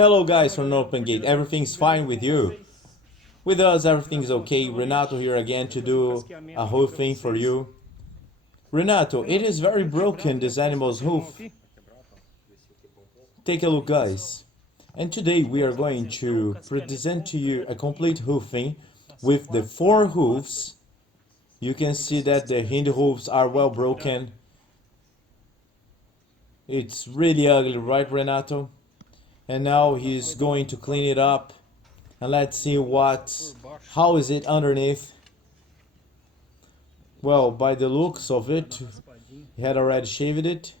Hello guys from Open Gate, everything's fine with you? With us everything's okay. Renato here again to do a whole thing for you. Renato, it is very broken, this animal's hoof. Take a look guys. And today we are going to present to you a complete hoofing with the 4 hooves. You can see that the hind hooves are well broken. It's really ugly, right Renato? And now he's going to clean it up. And let's see how is it underneath. Well, by the looks of it, he had already shaved it.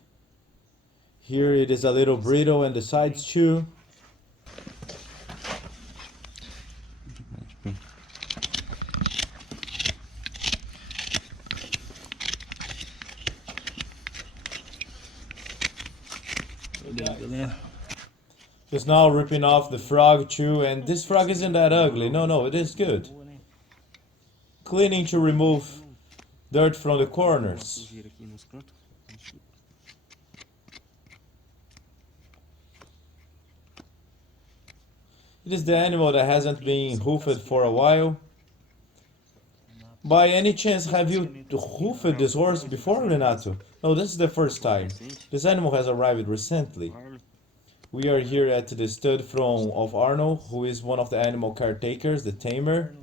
Here it is a little brittle and the sides too. Just now ripping off the frog too, and this frog isn't that ugly. No, it is good. Cleaning to remove dirt from the corners. It is the animal that hasn't been hoofed for a while. By any chance, have you hoofed this horse before, Renato? No, this is the first time. This animal has arrived recently. We are here at the stud from of Arnold, who is one of the animal caretakers, the tamer.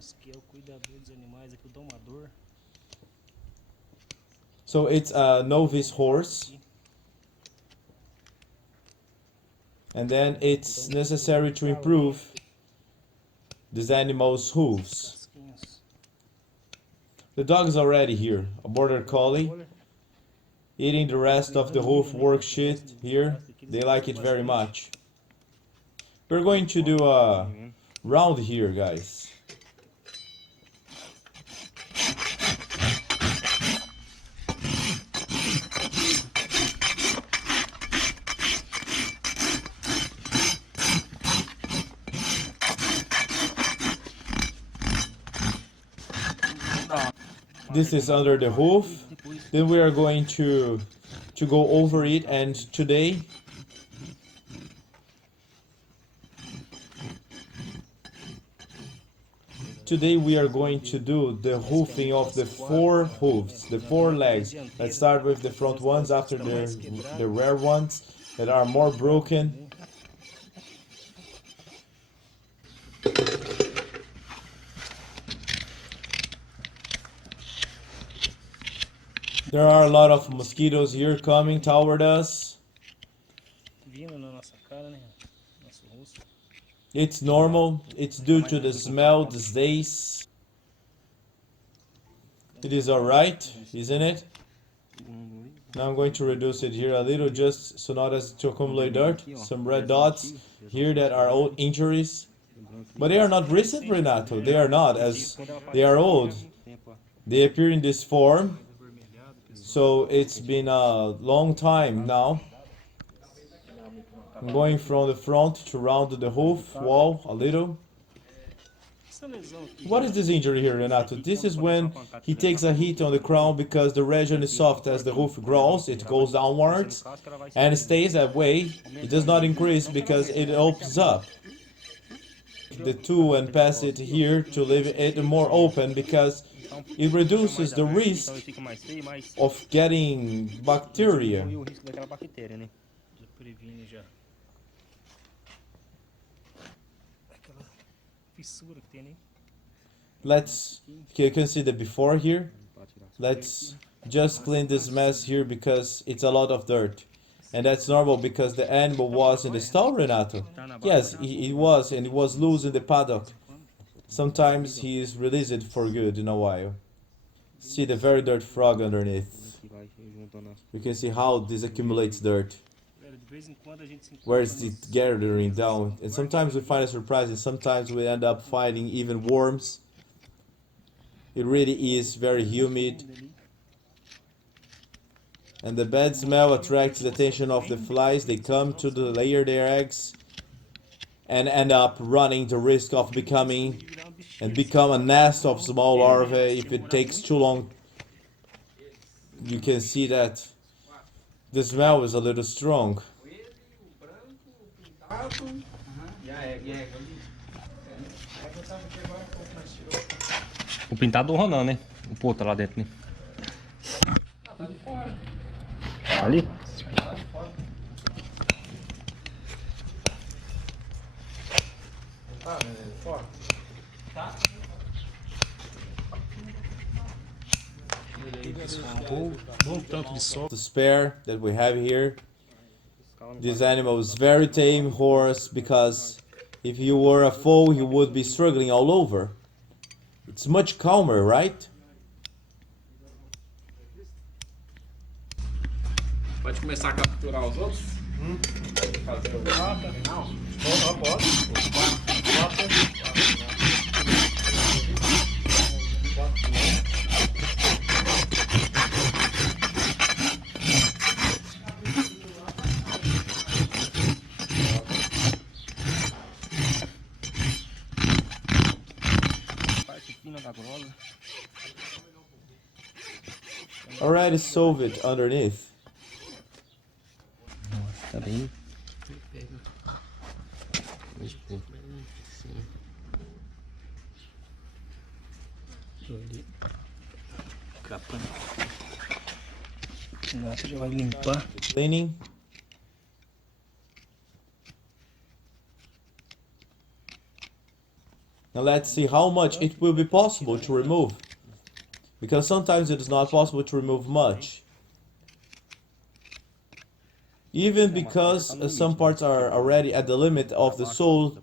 So it's a novice horse. And then it's necessary to improve this animal's hooves. The dog is already here, a border collie, eating the rest of the hoof worksheet here. They like it very much. We're going to do a round here, guys. This is under the hoof. Then we are going to go over it, and today we are going to do the hoofing of the 4 hooves, the 4 legs. Let's start with the front ones after the rare ones that are more broken. There are a lot of mosquitoes here coming toward us. It's normal. It's due to the smell these days. It is alright, isn't it? Now I'm going to reduce it here a little, just so not as to accumulate dirt. Some red dots here that are old injuries. But they are not recent, Renato. They are not, as they are old. They appear in this form. So it's been a long time now. I'm going from the front to round the hoof wall a little. What is this injury here, Renato? This is when he takes a hit on the crown because the region is soft. As the hoof grows, it goes downwards and stays that way. It does not increase because it opens up the tool and pass it here to leave it more open, because it reduces the risk of getting bacteria. You can see the before here. Let's just clean this mess here because it's a lot of dirt. And that's normal because the animal was in the stall, Renato. Yes, he was, and he was loose in the paddock. Sometimes he is released for good in a while. See the very dirt frog underneath. You can see how this accumulates dirt. Where is it gathering down? And sometimes we find a surprise, and sometimes we end up finding even worms. It really is very humid. And the bad smell attracts the attention of the flies. They come to lay their eggs and end up running the risk of become a nest of small larvae if it takes too long. You can see that the smell is a little strong. O pintado do Ronan, né? O puta lá dentro, né? Ali? Bom tanto de sol. The spare that we have here. This animal is very tame horse because if he were a foal, he would be struggling all over. It's much calmer, right? Pode começar a capturar os outros? Fazer o final? Parte fina da grosa. Already solve it underneath. Tá bem. Capa. Agora você já vai limpar. Cleaning. Now let's see how much it will be possible to remove. Because sometimes it is not possible to remove much. Even because some parts are already at the limit of the sole,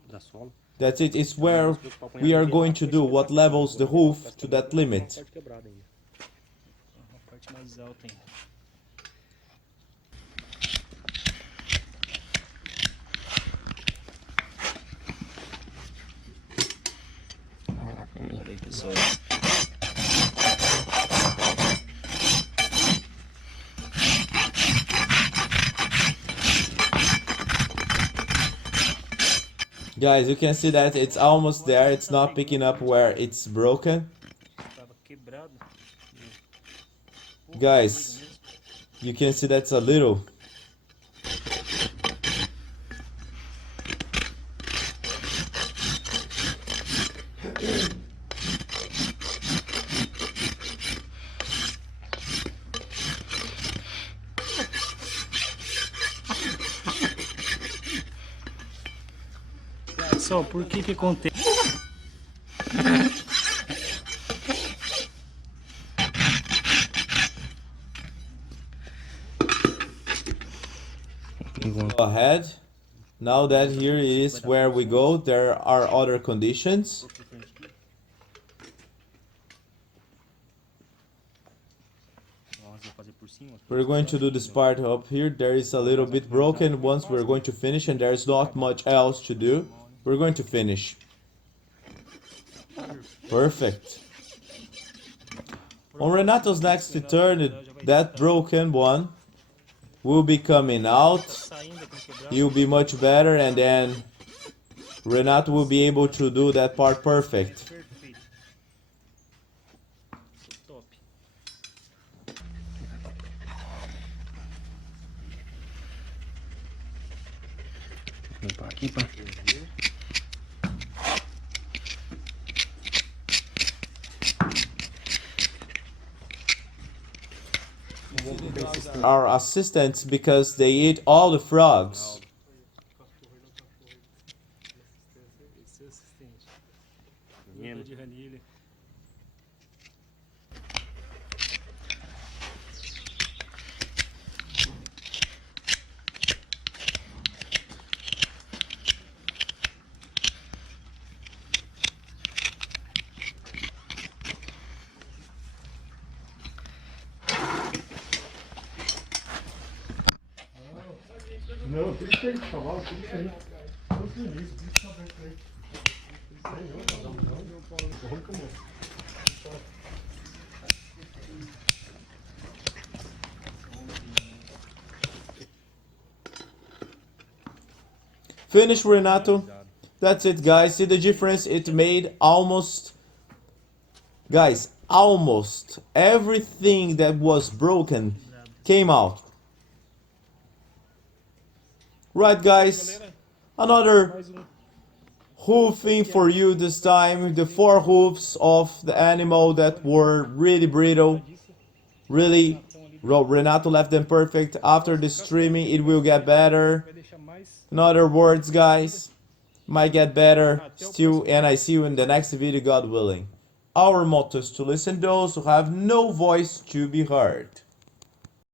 that's it. It's where we are going to do what levels the hoof to that limit. A parte mais alta ainda. Olha aí, pessoal. Guys, you can see that it's almost there. It's not picking up where it's broken. Tava quebrado. Guys, you can see that's a little. Só, por que que contém? Go ahead. Now that here is where we go, there are other conditions. We're going to do this part up here. There is a little bit broken. Once we're going to finish and there's not much else to do, we're going to finish. Perfect. On Renato's next turn, that broken one will be coming out. He'll be much better, and then Renato will be able to do that part perfect. Top. Limpar aqui, pá. Our assistants because they eat all the frogs. Esse assistente. Cuida de ranilha. Não, tem que ter cavalo, tem que ter. Não tem isso, tem que saber isso aí. Finish, Renato. That's it, guys. See the difference it made? Almost, guys, almost everything that was broken came out. Right, guys, another hoofing for you this time. The 4 hooves of the animal that were really brittle. Really, Renato left them perfect. After the streaming, it will get better. In other words, guys, might get better still, and I see you in the next video, God willing. Our motto is to listen to those who have no voice to be heard.